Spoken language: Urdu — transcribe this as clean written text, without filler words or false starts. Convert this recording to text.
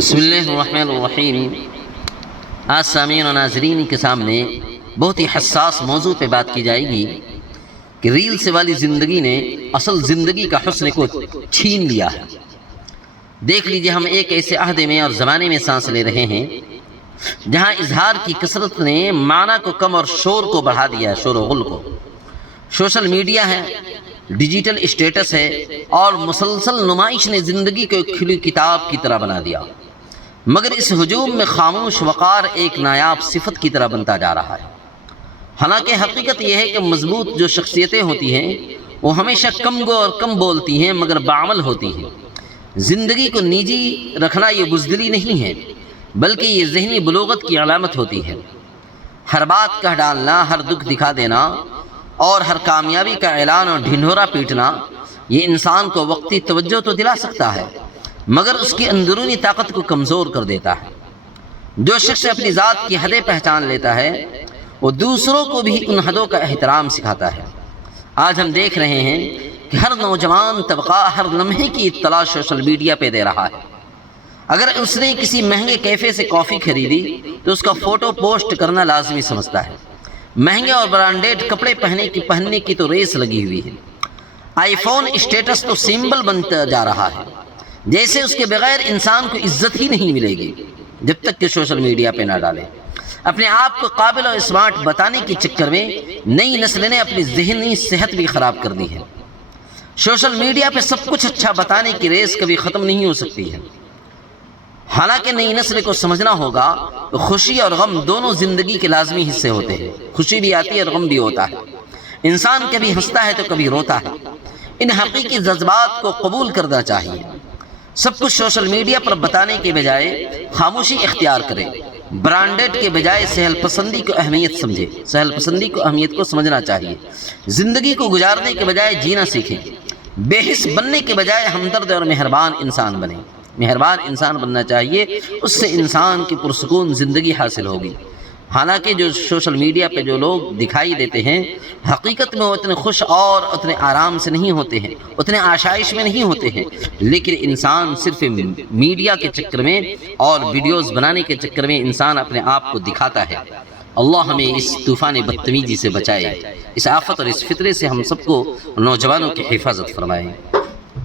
بسم اللہ الرحمن الرحیم۔ آج سامعین و ناظرین کے سامنے بہت ہی حساس موضوع پہ بات کی جائے گی کہ ریلز والی زندگی نے اصل زندگی کا حسن کو چھین لیا ہے۔ دیکھ لیجئے، ہم ایک ایسے عہد میں اور زمانے میں سانس لے رہے ہیں جہاں اظہار کی کثرت نے معنی کو کم اور شور کو بڑھا دیا ہے، شور و غل کو۔ سوشل میڈیا ہے، ڈیجیٹل اسٹیٹس ہے اور مسلسل نمائش نے زندگی کو ایک کھلی کتاب کی طرح بنا دیا، مگر اس ہجوم میں خاموش وقار ایک نایاب صفت کی طرح بنتا جا رہا ہے۔ حالانکہ حقیقت یہ ہے کہ مضبوط جو شخصیتیں ہوتی ہیں وہ ہمیشہ کم گو اور کم بولتی ہیں مگر بعمل ہوتی ہیں۔ زندگی کو نجی رکھنا یہ بزدلی نہیں ہے بلکہ یہ ذہنی بلوغت کی علامت ہوتی ہے۔ ہر بات کہہ ڈالنا، ہر دکھ دکھا دینا اور ہر کامیابی کا اعلان اور ڈھنڈورا پیٹنا یہ انسان کو وقتی توجہ تو دلا سکتا ہے مگر اس کی اندرونی طاقت کو کمزور کر دیتا ہے۔ جو شخص اپنی ذات کی حدیں پہچان لیتا ہے وہ دوسروں کو بھی ان حدوں کا احترام سکھاتا ہے۔ آج ہم دیکھ رہے ہیں کہ ہر نوجوان طبقہ ہر لمحے کی اطلاع سوشل میڈیا پہ دے رہا ہے۔ اگر اس نے کسی مہنگے کیفے سے کافی خریدی تو اس کا فوٹو پوسٹ کرنا لازمی سمجھتا ہے۔ مہنگے اور برانڈیڈ کپڑے پہننے کی تو ریس لگی ہوئی ہے۔ آئی فون اسٹیٹس تو سمبل بنتا جا رہا ہے، جیسے اس کے بغیر انسان کو عزت ہی نہیں ملے گی جب تک کہ سوشل میڈیا پہ نہ ڈالے۔ اپنے آپ کو قابل اور اسمارٹ بتانے کے چکر میں نئی نسل نے اپنی ذہنی صحت بھی خراب کر دی ہے۔ سوشل میڈیا پہ سب کچھ اچھا بتانے کی ریس کبھی ختم نہیں ہو سکتی ہے۔ حالانکہ نئی نسل کو سمجھنا ہوگا کہ خوشی اور غم دونوں زندگی کے لازمی حصے ہوتے ہیں۔ خوشی بھی آتی ہے اور غم بھی ہوتا ہے۔ انسان کبھی ہنستا ہے تو کبھی روتا ہے۔ ان حقیقی جذبات کو قبول کرنا چاہیے۔ سب کچھ سوشل میڈیا پر بتانے کے بجائے خاموشی اختیار کرے۔ برانڈڈ کے بجائے سہل پسندی کو اہمیت سمجھے۔ سہل پسندی کو اہمیت کو سمجھنا چاہیے۔ زندگی کو گزارنے کے بجائے جینا سیکھیں۔ بے حس بننے کے بجائے ہمدرد اور مہربان انسان بنیں۔ مہربان انسان بننا چاہیے، اس سے انسان کی پرسکون زندگی حاصل ہوگی۔ حالانکہ جو سوشل میڈیا پہ جو لوگ دکھائی دیتے ہیں حقیقت میں وہ اتنے خوش اور اتنے آرام سے نہیں ہوتے ہیں، اتنے آشائش میں نہیں ہوتے ہیں، لیکن انسان صرف میڈیا کے چکر میں اور ویڈیوز بنانے کے چکر میں انسان اپنے آپ کو دکھاتا ہے۔ اللہ ہمیں اس طوفان بدتمیزی سے بچائے، اس آفت اور اس فطرے سے ہم سب کو نوجوانوں کی حفاظت فرمائے۔